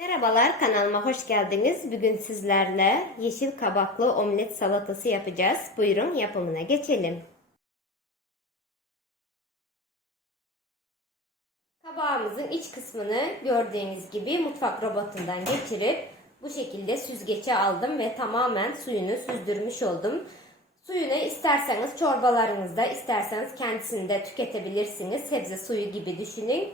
Merhabalar kanalıma hoş geldiniz. Bugün sizlerle yeşil kabaklı omlet salatası yapacağız. Buyurun yapımına geçelim. Kabağımızın iç kısmını gördüğünüz gibi mutfak robotundan geçirip bu şekilde süzgece aldım ve tamamen suyunu süzdürmüş oldum. Suyunu isterseniz çorbalarınızda isterseniz kendisini de tüketebilirsiniz. Sebze suyu gibi düşünün.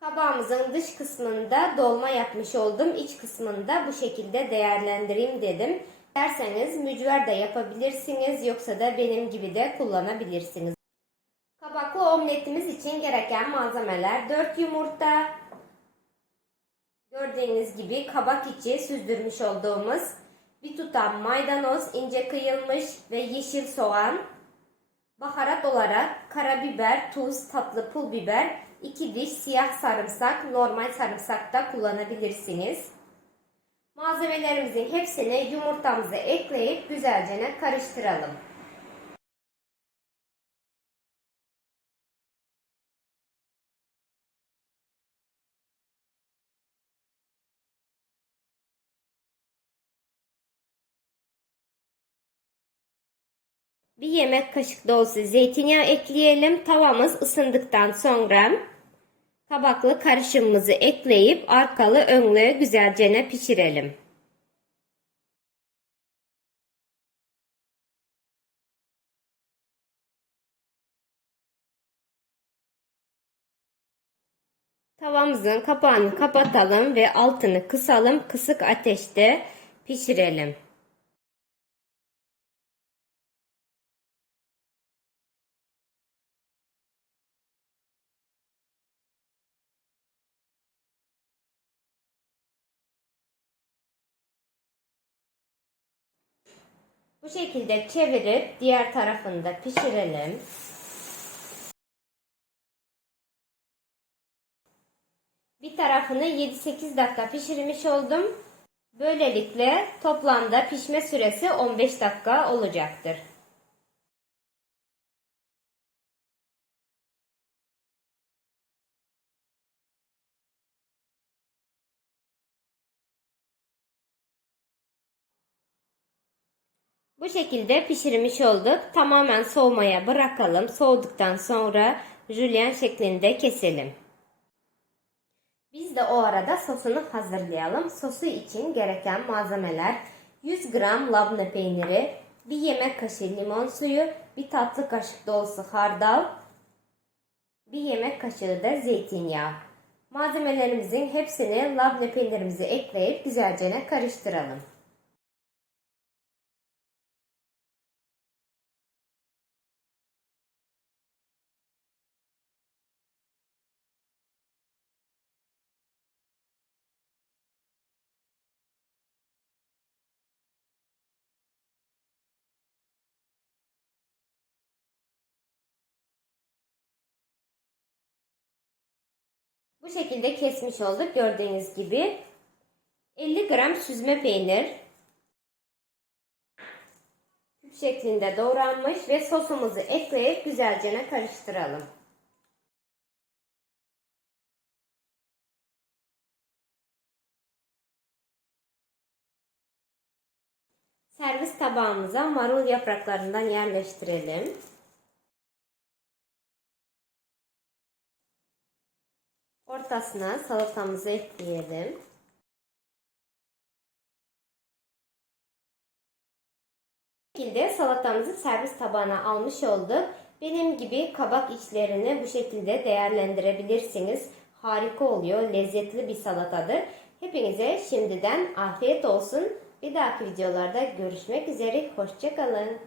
Kabağımızın dış kısmında dolma yapmış oldum. İç kısmında bu şekilde değerlendireyim dedim. Derseniz mücver de yapabilirsiniz yoksa da benim gibi de kullanabilirsiniz. Kabaklı omletimiz için gereken malzemeler 4 yumurta, gördüğünüz gibi kabak içi süzdürmüş olduğumuz bir tutam maydanoz ince kıyılmış ve yeşil soğan, baharat olarak karabiber, tuz, tatlı pul biber, 2 diş siyah sarımsak, normal sarımsak da kullanabilirsiniz. Malzemelerimizin hepsini yumurtamıza ekleyip güzelce karıştıralım. Bir yemek kaşık dolusu zeytinyağı ekleyelim. Tavamız ısındıktan sonra kabaklı karışımımızı ekleyip arkalı önlü güzelce pişirelim. Tavamızın kapağını kapatalım ve altını kısalım. Kısık ateşte pişirelim. Bu şekilde çevirip diğer tarafını da pişirelim. Bir tarafını 7-8 dakika pişirmiş oldum. Böylelikle toplamda pişme süresi 15 dakika olacaktır. Bu şekilde pişirmiş olduk. Tamamen soğumaya bırakalım. Soğuduktan sonra jülyen şeklinde keselim. Biz de o arada sosunu hazırlayalım. Sosu için gereken malzemeler 100 gram labne peyniri, 1 yemek kaşığı limon suyu, 1 tatlı kaşık dolusu hardal, 1 yemek kaşığı da zeytinyağı. Malzemelerimizin hepsini labne peynirimizi ekleyip güzelce karıştıralım. Bu şekilde kesmiş olduk gördüğünüz gibi. 50 gram süzme peynir. Küp şeklinde doğranmış ve sosumuzu ekleyip güzelce karıştıralım. Servis tabağımıza marul yapraklarından yerleştirelim. Ortasına salatamızı ekleyelim. Bu şekilde salatamızı servis tabağına almış olduk. Benim gibi kabak içlerini bu şekilde değerlendirebilirsiniz. Harika oluyor. Lezzetli bir salatadır. Hepinize şimdiden afiyet olsun. Bir dahaki videolarda görüşmek üzere. Hoşçakalın.